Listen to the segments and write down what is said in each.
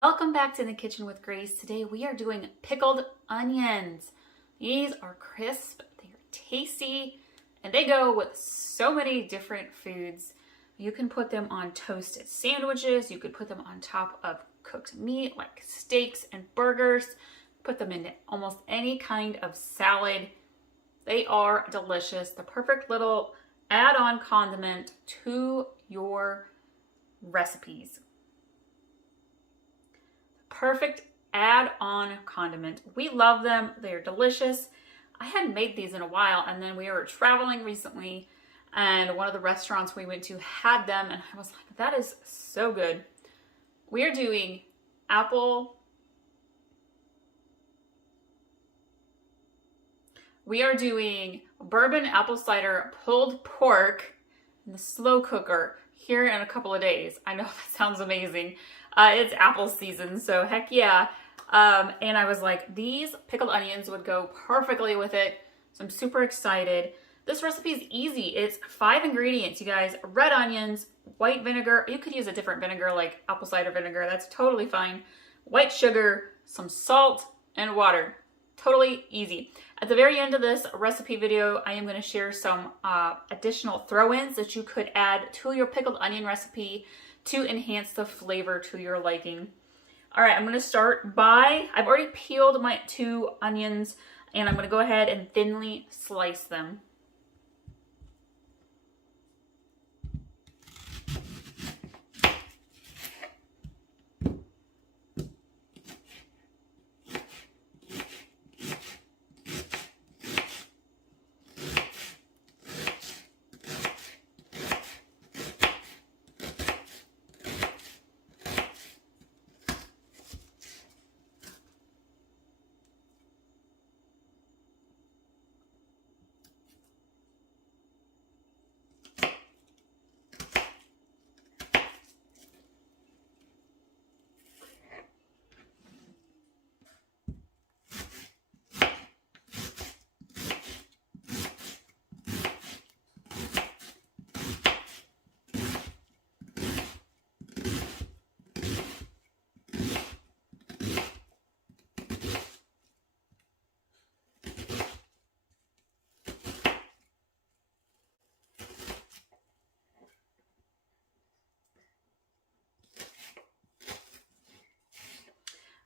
Welcome back to In the Kitchen with Grace. Today we are doing pickled onions. These are crisp, they are tasty, and they go with so many different foods. You can put them on toasted sandwiches, you could put them on top of cooked meat like steaks and burgers, put them into almost any kind of salad. They are delicious, the perfect little add-on condiment to your recipes. Perfect add-on condiment. We love them. They're delicious. I hadn't made these in a while, and then we were traveling recently and one of the restaurants we went to had them, and I was like, that is so good. We are doing bourbon apple cider pulled pork in the slow cooker here in a couple of days. I know that sounds amazing. It's apple season, so heck yeah. And I was like, these pickled onions would go perfectly with it. So I'm super excited. This recipe is easy. It's 5 ingredients, you guys. Red onions, white vinegar. You could use a different vinegar like apple cider vinegar. That's totally fine. White sugar, some salt, and water. Totally easy. At the very end of this recipe video, I am going to share some additional throw-ins that you could add to your pickled onion recipe to enhance the flavor to your liking. All right, I'm going to start by, I've already peeled my 2 onions, and I'm going to go ahead and thinly slice them.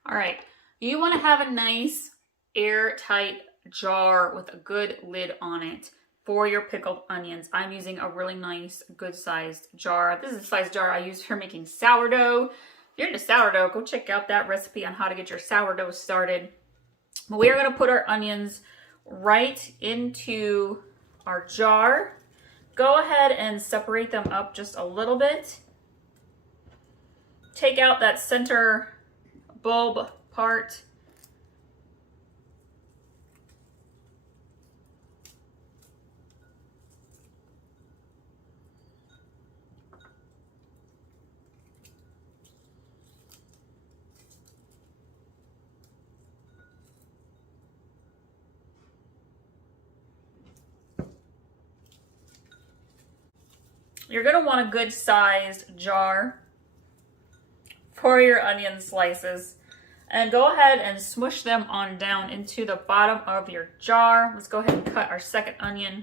All right, you want to have a nice airtight jar with a good lid on it for your pickled onions. I'm using a really nice, good sized jar. This is the size jar I use for making sourdough. If you're into sourdough, go check out that recipe on how to get your sourdough started. But we are going to put our onions right into our jar. Go ahead and separate them up just a little bit. Take out that center bulb part. You're going to want a good sized jar for your onion slices, and go ahead and smush them on down into the bottom of your jar. Let's go ahead and cut our second onion.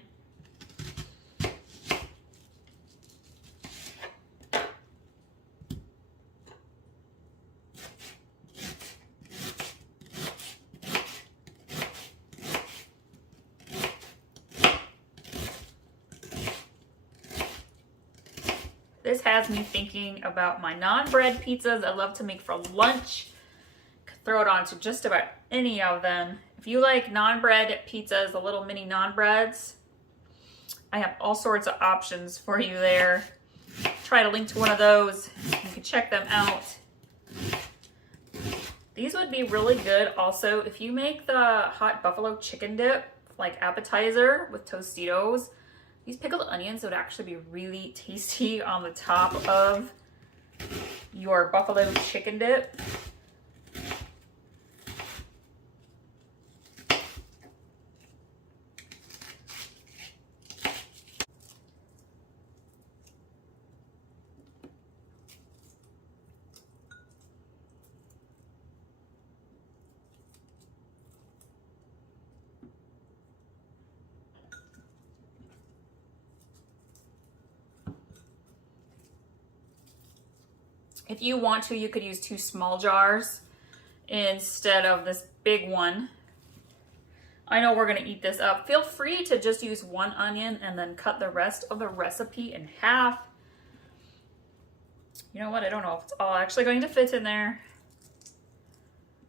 This has me thinking about my non-bread pizzas I love to make for lunch. Could throw it onto just about any of them. If you like non-bread pizzas, the little mini non-breads, I have all sorts of options for you there. Try to link to one of those. You can check them out. These would be really good also if you make the hot buffalo chicken dip, like appetizer with Tostitos. These pickled onions would actually be really tasty on the top of your buffalo chicken dip. If you want to, you could use 2 small jars instead of this big one. I know we're gonna eat this up. Feel free to just use 1 onion and then cut the rest of the recipe in half. You know what, I don't know if it's all actually going to fit in there.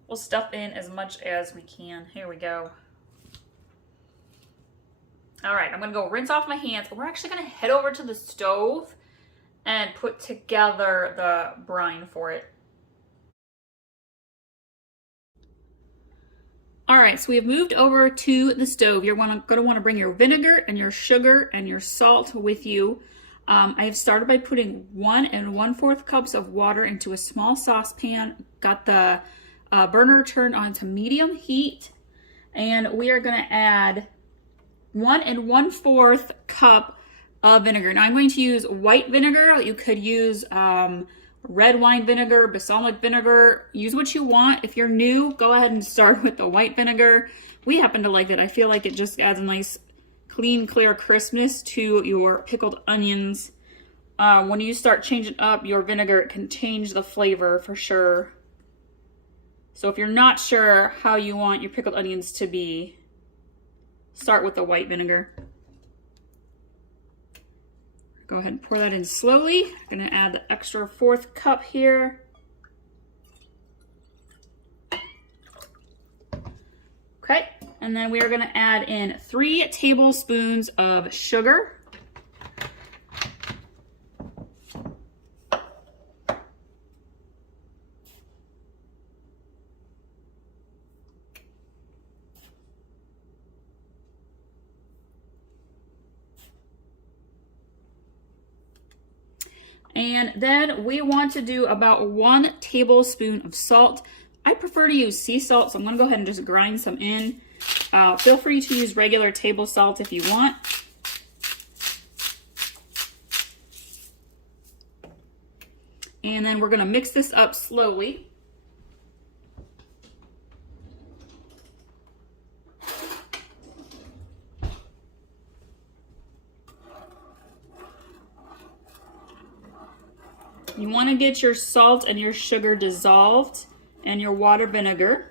We'll stuff in as much as we can. Here we go. All right, I'm gonna go rinse off my hands. We're actually gonna head over to the stove and put together the brine for it. All right, so we have moved over to the stove. You're gonna want to bring your vinegar and your sugar and your salt with you. I have started by putting 1 1/4 cups of water into a small saucepan. Got the burner turned on to medium heat, and we are gonna add 1 1/4 cup of vinegar. Now I'm going to use white vinegar. You could use red wine vinegar, balsamic vinegar. Use what you want. If you're new, go ahead and start with the white vinegar. We happen to like it. I feel like it just adds a nice, clean, clear crispness to your pickled onions. When you start changing up your vinegar, it can change the flavor for sure. So if you're not sure how you want your pickled onions to be, start with the white vinegar. Go ahead and pour that in slowly. I'm gonna add the extra 1/4 cup here. Okay, and then we are gonna add in 3 tablespoons of sugar. And then we want to do about 1 tablespoon of salt. I prefer to use sea salt, so I'm gonna go ahead and just grind some in. Feel free to use regular table salt if you want. And then we're gonna mix this up slowly. You want to get your salt and your sugar dissolved and your water vinegar.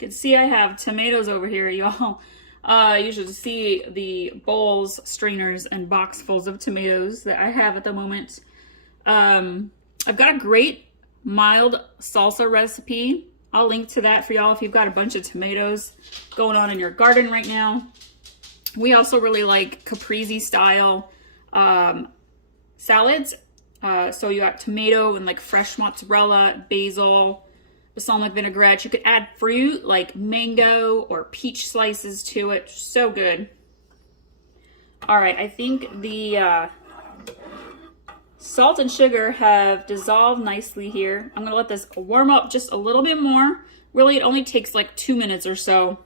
You can see I have tomatoes over here, y'all. You should see the bowls, strainers, and boxfuls of tomatoes that I have at the moment. I've got a great mild salsa recipe. I'll link to that for y'all if you've got a bunch of tomatoes going on in your garden right now. We also really like caprese style salads. So you got tomato and like fresh mozzarella, basil, balsamic vinaigrette. You could add fruit like mango or peach slices to it. So good. All right, I think the salt and sugar have dissolved nicely here. I'm gonna let this warm up just a little bit more. Really, it only takes like 2 minutes or so.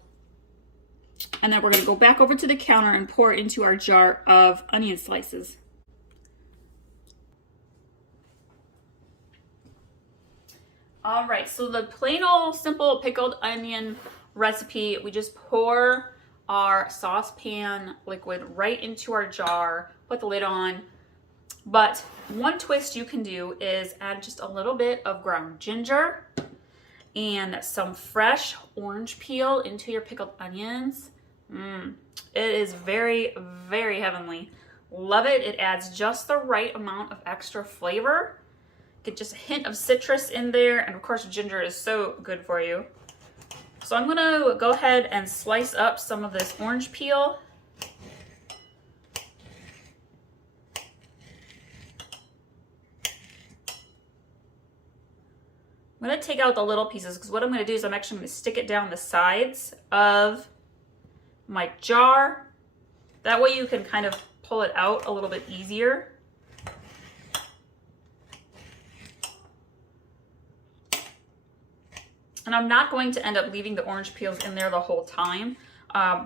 And then we're gonna go back over to the counter and pour it into our jar of onion slices. All right, so the plain old simple pickled onion recipe, we just pour our saucepan liquid right into our jar, put the lid on. But one twist you can do is add just a little bit of ground ginger and some fresh orange peel into your pickled onions. It is very, very heavenly. Love it. It adds just the right amount of extra flavor. Get just a hint of citrus in there, and of course ginger is so good for you. So I'm gonna go ahead and slice up some of this orange peel. I'm gonna take out the little pieces because what I'm gonna do is I'm actually gonna stick it down the sides of my jar. That way you can kind of pull it out a little bit easier. And I'm not going to end up leaving the orange peels in there the whole time,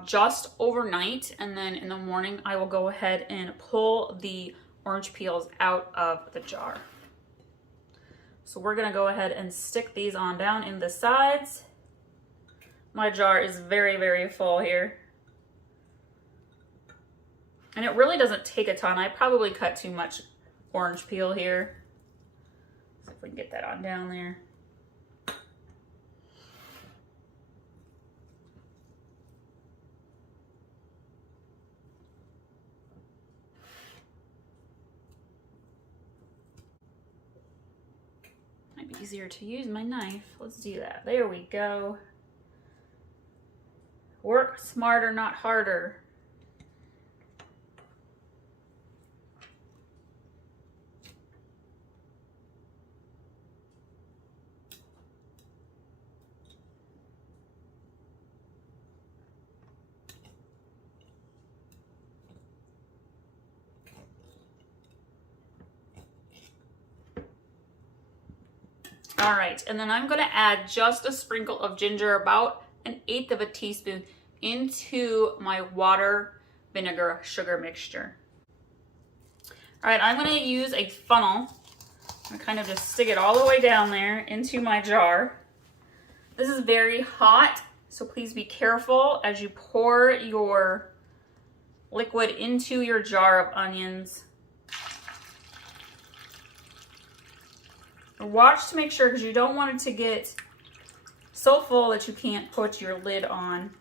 just overnight. And then in the morning, I will go ahead and pull the orange peels out of the jar. So we're gonna go ahead and stick these on down in the sides. My jar is very, very full here. And it really doesn't take a ton. I probably cut too much orange peel here. See if we can get that on down there. Might be easier to use my knife. Let's do that. There we go. Work smarter, not harder. All right, and then I'm gonna add just a sprinkle of ginger, about 1/8 of a teaspoon, into my water, vinegar, sugar mixture. All right, I'm gonna use a funnel. I kind of just stick it all the way down there into my jar. This is very hot, so please be careful as you pour your liquid into your jar of onions. Watch to make sure, because you don't want it to get so full that you can't put your lid on.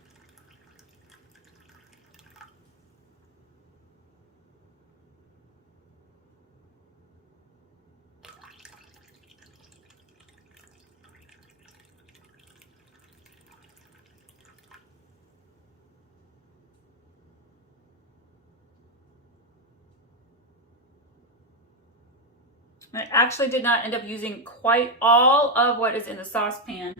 I actually did not end up using quite all of what is in the saucepan.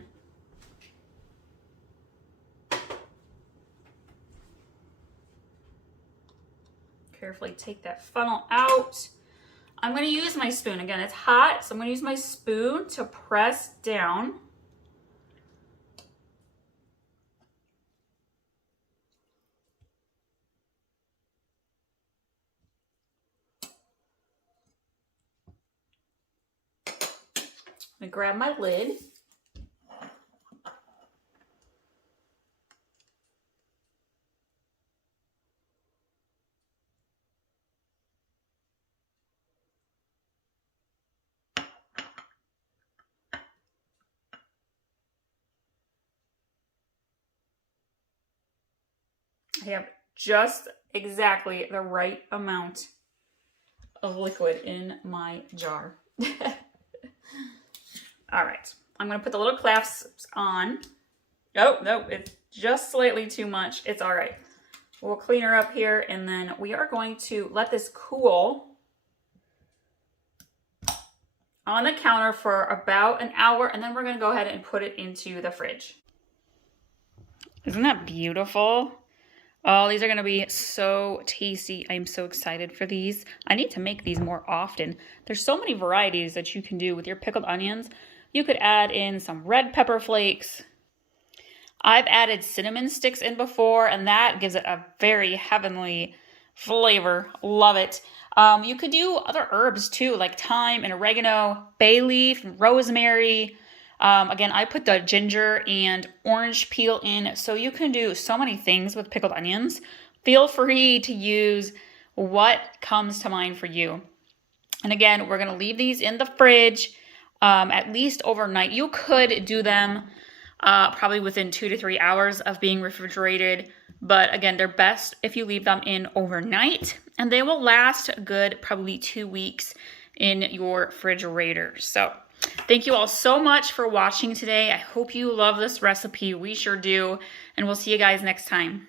Carefully take that funnel out. I'm going to use my spoon. Again, it's hot, so I'm going to use my spoon to press down. I'm gonna grab my lid. I have just exactly the right amount of liquid in my jar. All right, I'm gonna put the little clasps on. Oh, no, it's just slightly too much. It's all right. We'll clean her up here, and then we are going to let this cool on the counter for about an hour, and then we're gonna go ahead and put it into the fridge. Isn't that beautiful? Oh, these are gonna be so tasty. I'm so excited for these. I need to make these more often. There's so many varieties that you can do with your pickled onions. You could add in some red pepper flakes. I've added cinnamon sticks in before, and that gives it a very heavenly flavor. Love it. You could do other herbs too, like thyme and oregano, bay leaf, rosemary. Again, I put the ginger and orange peel in, so you can do so many things with pickled onions. Feel free to use what comes to mind for you. And again, we're going to leave these in the fridge at least overnight. You could do them probably within 2 to 3 hours of being refrigerated. But again, they're best if you leave them in overnight, and they will last a good probably 2 weeks in your refrigerator. So thank you all so much for watching today. I hope you love this recipe. We sure do. And we'll see you guys next time.